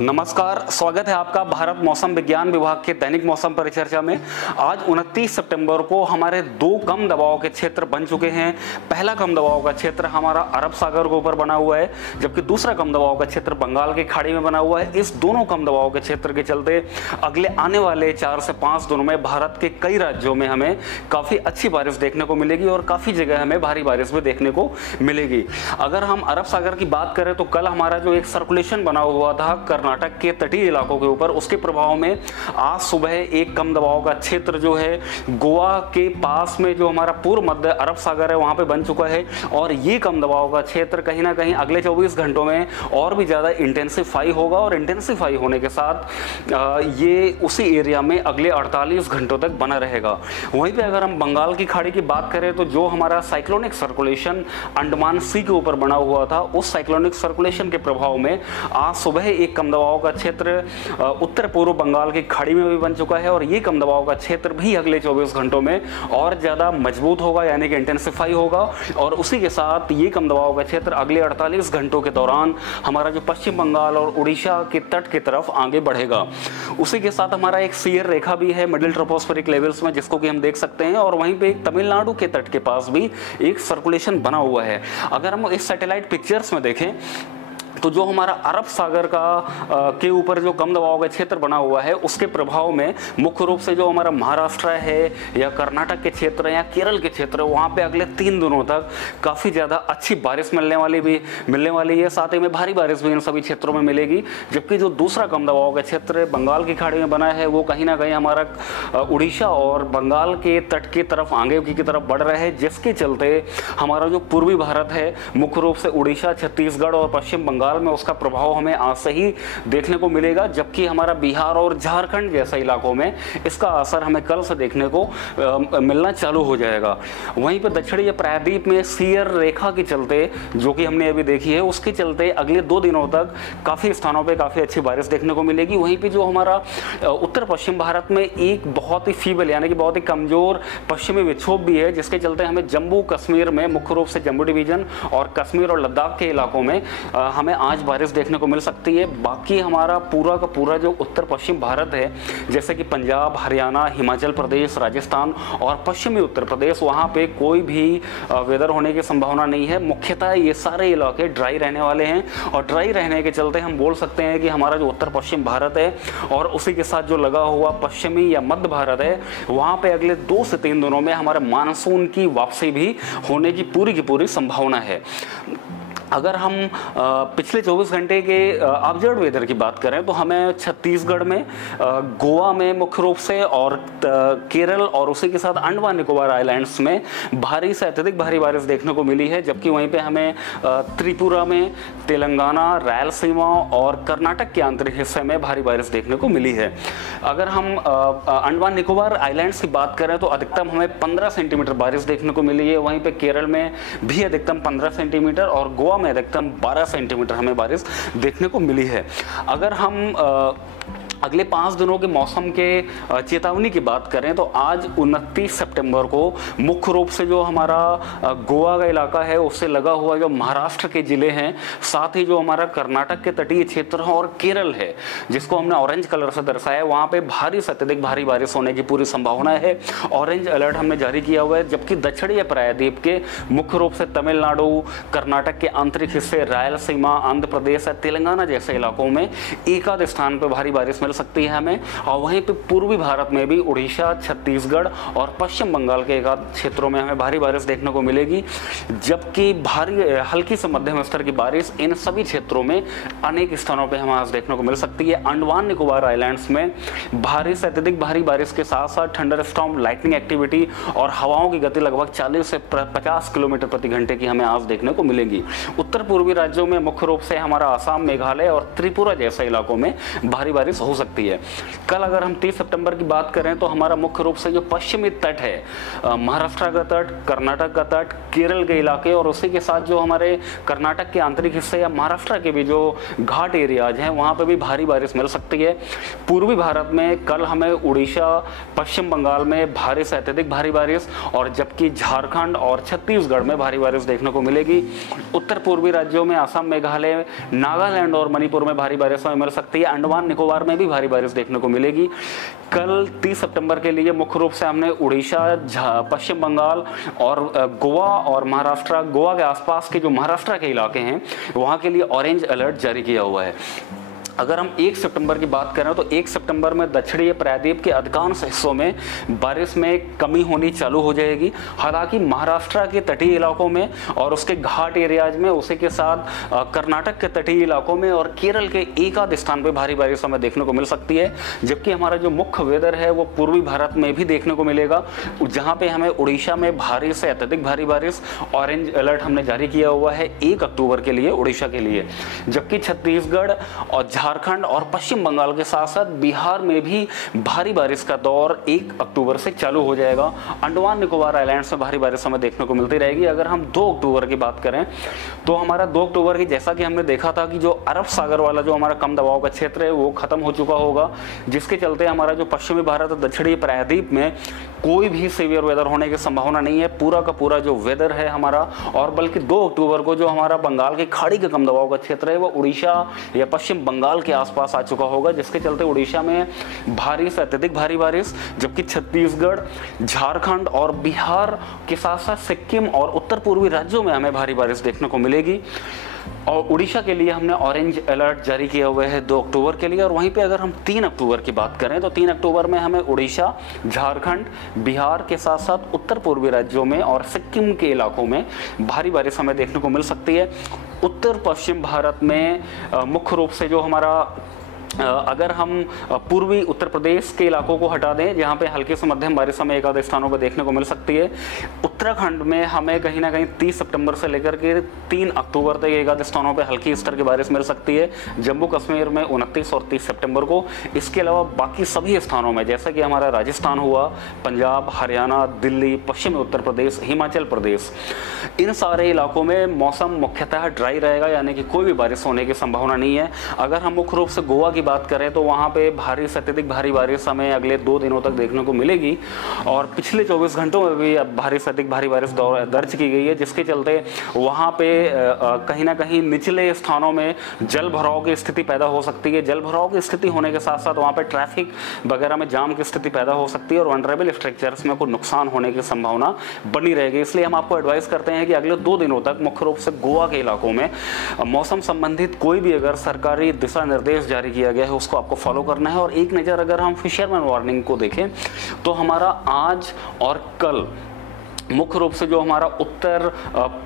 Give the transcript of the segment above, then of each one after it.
नमस्कार, स्वागत है आपका भारत मौसम विज्ञान विभाग के दैनिक मौसम परिचर्चा में। आज 29 सितंबर को हमारे दो कम दबाव के क्षेत्र बन चुके हैं। पहला कम दबाव का क्षेत्र हमारा अरब सागर के ऊपर बना हुआ है, जबकि दूसरा कम दबाव का क्षेत्र बंगाल की खाड़ी में बना हुआ है। इस दोनों कम दबाव के क्षेत्र के चलते अगले आने वाले 4 से 5 दिनों में भारत के कई राज्यों में हमें काफ़ी अच्छी बारिश देखने को मिलेगी और काफ़ी जगह हमें भारी बारिश भी देखने को मिलेगी। अगर हम अरब सागर की बात करें तो कल हमारा जो एक सर्कुलेशन बना हुआ था कर्नाटक के तटीय इलाकों के ऊपर, उसके प्रभाव में आज सुबह एक कम दबाव का क्षेत्र जो है गोवा के पास में जो हमारा पूर्व मध्य अरब सागर है वहां पे बन चुका है। और ये कम दबाव का क्षेत्र कहीं ना कहीं अगले 24 घंटों में और भी ज़्यादा इंटेंसिफाई होगा और इंटेंसिफाई होने के साथ ये उसी एरिया में अगले 48 घंटों तक बना रहेगा। वहीं पे अगर हम बंगाल की खाड़ी की बात करें तो जो हमारा साइक्लोनिक सर्कुलेशन अंडमान सी के ऊपर बना हुआ था, उस साइक्लोनिक सर्कुलेशन के प्रभाव में आज सुबह एक कम दबाव का क्षेत्र उत्तर पूर्व बंगाल की खाड़ी में भी बन चुका है और ये कम दबाव का क्षेत्र भी अगले 24 घंटों में और ज़्यादा मजबूत होगा, यानी कि इंटेंसिफाई होगा। और उसी के साथ ये कम दबाव का क्षेत्र अगले 48 घंटों के दौरान हमारा जो पश्चिम बंगाल और उड़ीसा के तट की तरफ आगे बढ़ेगा। उसी के साथ हमारा एक सीयर रेखा भी है मिडिल ट्रोपोस्फेरिक लेवल्स में, जिसको कि हम देख सकते हैं। और वहीं पे एक तमिलनाडु के तट के पास भी एक सर्कुलेशन बना हुआ है। अगर हम इस सैटेलाइट पिक्चर्स में देखें तो जो हमारा अरब सागर के ऊपर जो कम दबाव का क्षेत्र बना हुआ है, उसके प्रभाव में मुख्य रूप से जो हमारा महाराष्ट्र है या कर्नाटक के क्षेत्र या केरल के क्षेत्र, वहाँ पे अगले 3 दिनों तक काफ़ी ज़्यादा अच्छी बारिश मिलने वाली है। साथ ही में भारी बारिश भी इन सभी क्षेत्रों में मिलेगी। जबकि जो दूसरा कम दबाव का क्षेत्र बंगाल की खाड़ी में बना है, वो कहीं ना कहीं हमारा उड़ीसा और बंगाल के तट की तरफ आगे की तरफ बढ़ रहा है, जिसके चलते हमारा जो पूर्वी भारत है, मुख्य रूप से उड़ीसा, छत्तीसगढ़ और पश्चिम बंगाल में उसका प्रभाव हमें आज से ही देखने को मिलेगा। जबकि हमारा बिहार और झारखंड जैसे इलाकों में इसका असर हमें कल से देखने को मिलना चालू हो जाएगा। वहीं पर दक्षिणी प्रायद्वीप में सीयर रेखा के चलते, जो कि हमने अभी देखी है, उसके चलते अगले 2 दिनों तक काफ़ी स्थानों पे काफ़ी अच्छी बारिश देखने को मिलेगी। वहीं पे जो हमारा उत्तर पश्चिम भारत में एक बहुत ही फीबल यानी कि बहुत ही कमज़ोर पश्चिमी विक्षोभ भी है, जिसके चलते हमें जम्मू कश्मीर में, मुख्य रूप से जम्मू डिवीज़न और कश्मीर और लद्दाख के इलाकों में हमें आज बारिश देखने को मिल सकती है। बाकी हमारा पूरा का पूरा जो उत्तर पश्चिम भारत है, जैसे कि पंजाब, हरियाणा, हिमाचल प्रदेश, राजस्थान और पश्चिमी उत्तर प्रदेश, वहाँ पे कोई भी वेदर होने की संभावना नहीं है। मुख्यतः ये सारे इलाके ड्राई रहने वाले हैं और ड्राई रहने के चलते हम बोल सकते हैं कि हमारा जो उत्तर पश्चिम भारत है और उसी के साथ जो लगा हुआ पश्चिमी या मध्य भारत है, वहाँ पे अगले 2 से 3 दिनों में हमारे मानसून की वापसी भी होने की पूरी संभावना है। अगर हम पिछले 24 घंटे के ऑब्जर्व्ड वेदर की बात करें तो हमें छत्तीसगढ़ में, गोवा में मुख्य रूप से और केरल और उसी के साथ अंडमान निकोबार आइलैंड्स में भारी से अत्यधिक भारी बारिश देखने को मिली है। जबकि वहीं पे हमें त्रिपुरा में, तेलंगाना, रायलसीमा और कर्नाटक के आंतरिक हिस्से में भारी बारिश देखने को मिली है। अगर हम अंडमान निकोबार आइलैंड्स की बात करें तो अधिकतम हमें 15 सेंटीमीटर बारिश देखने को मिली है। वहीं पे केरल में भी अधिकतम 15 सेंटीमीटर और गोवा में अधिकतम 12 सेंटीमीटर हमें बारिश देखने को मिली है। अगर हम अगले 5 दिनों के मौसम के चेतावनी की बात करें तो आज 29 सितंबर को मुख्य रूप से जो हमारा गोवा का इलाका है, उससे लगा हुआ जो महाराष्ट्र के ज़िले हैं, साथ ही जो हमारा कर्नाटक के तटीय क्षेत्र है और केरल है, जिसको हमने ऑरेंज कलर से दर्शाया, वहाँ पे भारी से अत्यधिक भारी बारिश होने की पूरी संभावना है। ऑरेंज अलर्ट हमने जारी किया हुआ है। जबकि दक्षिणी प्रायद्वीप के मुख्य रूप से तमिलनाडु, कर्नाटक के आंतरिक हिस्से, रायलसीमा, आंध्र प्रदेश, तेलंगाना जैसे इलाकों में एक आध स्थान पर भारी बारिश मिल सकती है हमें। और वहीं पे पूर्वी भारत में भी उड़ीसा, छत्तीसगढ़ और पश्चिम बंगाल के एक आध क्षेत्रों में हमें भारी बारिश देखने को मिलेगी। जबकि भारी हल्की से मध्यम स्तर की बारिश इन सभी क्षेत्रों में अनेक स्थानों पे हमें आज देखने को मिल सकती है। अंडमान निकोबार आइलैंड्स में भारी से अत्यधिक भारी बारिश के साथ साथ थंडर स्टॉर्म, लाइटनिंग एक्टिविटी और हवाओं की गति लगभग 40 से 50 किलोमीटर प्रति घंटे की हमें आज देखने को मिलेगी। उत्तर पूर्वी राज्यों में मुख्य रूप से हमारा आसाम, मेघालय और त्रिपुरा जैसे इलाकों में भारी बारिश हो सकती है। कल अगर हम 30 सितंबर की बात करें तो हमारा मुख्य रूप से जो पश्चिमी तट है, महाराष्ट्र का तट, कर्नाटक का तट, केरल के इलाके और उसी के साथ जो हमारे कर्नाटक के आंतरिक हिस्से या महाराष्ट्र के भी जो घाट एरियाज हैं वहाँ पे भी भारी बारिश मिल सकती है। पूर्वी भारत में कल हमें उड़ीसा, पश्चिम बंगाल में भारी से अत्यधिक भारी बारिश और जबकि झारखंड और छत्तीसगढ़ में भारी बारिश देखने को मिलेगी। उत्तर पूर्वी राज्यों में असम, मेघालय, नागालैंड और मणिपुर में भारी बारिश हमें मिल सकती है। अंडमान निकोबार में भी भारी बारिश देखने को मिलेगी। कल 30 सितंबर के लिए मुख्य रूप से हमने उड़ीसा, पश्चिम बंगाल और गोवा और महाराष्ट्र, गोवा के आसपास के जो महाराष्ट्र के इलाके हैं वहाँ के लिए ऑरेंज अलर्ट जारी किया हुआ है। अगर हम 1 सितंबर की बात करें तो 1 सितंबर में दक्षिणी प्रायद्वीप के अधिकांश हिस्सों में बारिश में कमी होनी चालू हो जाएगी। हालांकि महाराष्ट्र के तटीय इलाकों में और उसके घाट एरियाज में, उसी के साथ कर्नाटक के तटीय इलाकों में और केरल के एक आध स्थान पर भारी बारिश हमें देखने को मिल सकती है। जबकि हमारा जो मुख्य वेदर है वो पूर्वी भारत में भी देखने को मिलेगा, जहाँ पे हमें उड़ीसा में भारी से अत्यधिक भारी बारिश, ऑरेंज अलर्ट हमने जारी किया हुआ है 1 अक्टूबर के लिए उड़ीसा के लिए। जबकि छत्तीसगढ़ और झारखंड और पश्चिम बंगाल के साथ साथ बिहार में भी भारी बारिश का दौर 1 अक्टूबर से चालू हो जाएगा। अंडमान निकोबार आइलैंड्स में भारी बारिश हमें देखने को मिलती रहेगी। अगर हम 2 अक्टूबर की बात करें तो हमारा 2 अक्टूबर की, जैसा कि हमने देखा था कि जो अरब सागर वाला जो हमारा कम दबाव का क्षेत्र है वो खत्म हो चुका होगा, जिसके चलते हमारा जो पश्चिमी भारत और दक्षिणी प्रायद्वीप में कोई भी सीवियर वेदर होने की संभावना नहीं है। पूरा का पूरा जो वेदर है हमारा, और बल्कि 2 अक्टूबर को जो हमारा बंगाल की खाड़ी का कम दबाव का क्षेत्र है वो उड़ीसा या पश्चिम बंगाल के आसपास आ चुका होगा, जिसके चलते उड़ीसा में भारी से अत्यधिक भारी बारिश, जबकि छत्तीसगढ़, झारखंड और बिहार के साथ साथ सिक्किम और उत्तर पूर्वी राज्यों में हमें भारी बारिश देखने को मिलेगी। और उड़ीसा के लिए हमने ऑरेंज अलर्ट जारी किया हुआ है 2 अक्टूबर के लिए। और वहीं पे अगर हम 3 अक्टूबर की बात करें तो 3 अक्टूबर में हमें उड़ीसा, झारखंड, बिहार के साथ साथ उत्तर पूर्वी राज्यों में और सिक्किम के इलाकों में भारी बारिश हमें देखने को मिल सकती है। उत्तर पश्चिम भारत में मुख्य रूप से जो हमारा, अगर हम पूर्वी उत्तर प्रदेश के इलाकों को हटा दें जहाँ पे हल्के से मध्यम बारिश हमें एक आधे स्थानों पर देखने को मिल सकती है। उत्तराखंड में हमें कहीं ना कहीं 30 सितंबर से लेकर के 3 अक्टूबर तक एक आधे स्थानों पे हल्की स्तर की बारिश मिल सकती है। जम्मू कश्मीर में 29 और 30 सितंबर को। इसके अलावा बाकी सभी स्थानों में, जैसा कि हमारा राजस्थान हुआ, पंजाब, हरियाणा, दिल्ली, पश्चिमी उत्तर प्रदेश, हिमाचल प्रदेश, इन सारे इलाकों में मौसम मुख्यतः ड्राई रहेगा, यानी कि कोई भी बारिश होने की संभावना नहीं है। अगर हम मुख्य रूप से गोवा की बात करें तो वहाँ पे भारी से अत्यधिक भारी बारिश हमें अगले 2 दिनों तक देखने को मिलेगी और पिछले 24 घंटों में भी भारी से अधिक भारी बारिश दर्ज की गई है, जिसके चलते वहाँ पे कहीं ना कहीं निचले स्थानों में जल भराव की स्थिति पैदा हो सकती है। जल भराव की स्थिति होने के साथ साथ वहाँ पे ट्रैफिक वगैरह में जाम की स्थिति पैदा हो सकती है और वनरेबल स्ट्रक्चर्स में कोई नुकसान होने की संभावना बनी रहेगी। इसलिए हम आपको एडवाइस करते हैं कि अगले 2 दिनों तक मुख्य रूप से गोवा के इलाकों में मौसम संबंधित कोई भी अगर सरकारी दिशा निर्देश जारी किया गया है उसको आपको फॉलो करना है। और एक नज़र अगर हम फिशरमैन वार्निंग को देखें तो हमारा आज और कल मुख्य रूप से जो हमारा उत्तर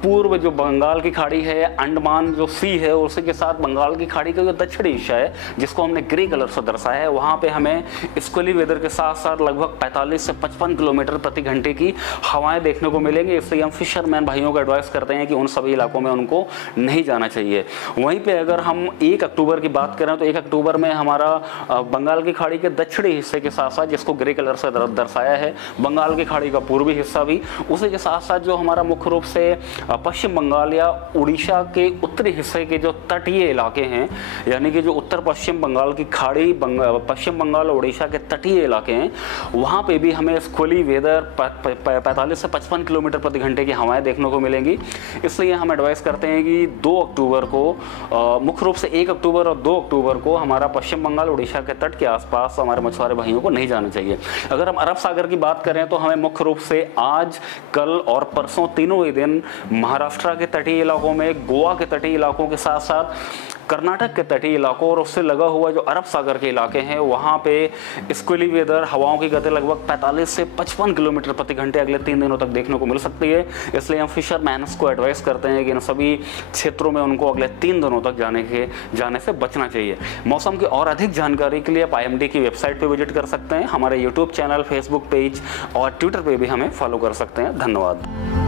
पूर्व जो बंगाल की खाड़ी है, अंडमान जो सी है, उसी के साथ बंगाल की खाड़ी का जो दक्षिणी हिस्सा है जिसको हमने ग्रे कलर से दर्शाया है, वहाँ पे हमें स्क्वेली वेदर के साथ साथ लगभग 45 से 55 किलोमीटर प्रति घंटे की हवाएं देखने को मिलेंगी। इसलिए हम फिशरमैन भाइयों को एडवाइस करते हैं कि उन सभी इलाकों में उनको नहीं जाना चाहिए। वहीं पर अगर हम 1 अक्टूबर की बात करें तो 1 अक्टूबर में हमारा बंगाल की खाड़ी के दक्षिणी हिस्से के साथ साथ, जिसको ग्रे कलर से दर्शाया है, बंगाल की खाड़ी का पूर्वी हिस्सा भी, उसी के साथ साथ जो हमारा मुख्य रूप से पश्चिम बंगाल या उड़ीसा के उत्तरी हिस्से के जो तटीय इलाके हैं, यानी कि जो उत्तर पश्चिम बंगाल की खाड़ी, पश्चिम बंगाल और उड़ीसा के तटीय इलाके हैं, वहाँ पे भी हमें स्क्वेली वेदर 45 से 55 किलोमीटर प्रति घंटे की हवाएं देखने को मिलेंगी। इसलिए हम एडवाइस करते हैं कि 2 अक्टूबर को, मुख्य रूप से 1 अक्टूबर और 2 अक्टूबर को हमारा पश्चिम बंगाल उड़ीसा के तट के आसपास हमारे मछुआरे भाइयों को नहीं जाना चाहिए। अगर हम अरब सागर की बात करें तो हमें मुख्य रूप से आज, कल और परसों तीनों ही दिन महाराष्ट्र के तटीय इलाकों में, गोवा के तटीय इलाकों के साथ साथ कर्नाटक के तटीय इलाकों और उससे लगा हुआ जो अरब सागर के इलाके हैं वहाँ पे स्क्वेली वेदर, हवाओं की गति लगभग 45 से 55 किलोमीटर प्रति घंटे अगले 3 दिनों तक देखने को मिल सकती है। इसलिए हम फिशरमैन्स को एडवाइस करते हैं कि इन सभी क्षेत्रों में उनको अगले 3 दिनों तक जाने से बचना चाहिए। मौसम की और अधिक जानकारी के लिए आप IMD की वेबसाइट पर विजिट कर सकते हैं। हमारे यूट्यूब चैनल, फेसबुक पेज और ट्विटर पर भी हमें फॉलो कर सकते हैं। धन्यवाद।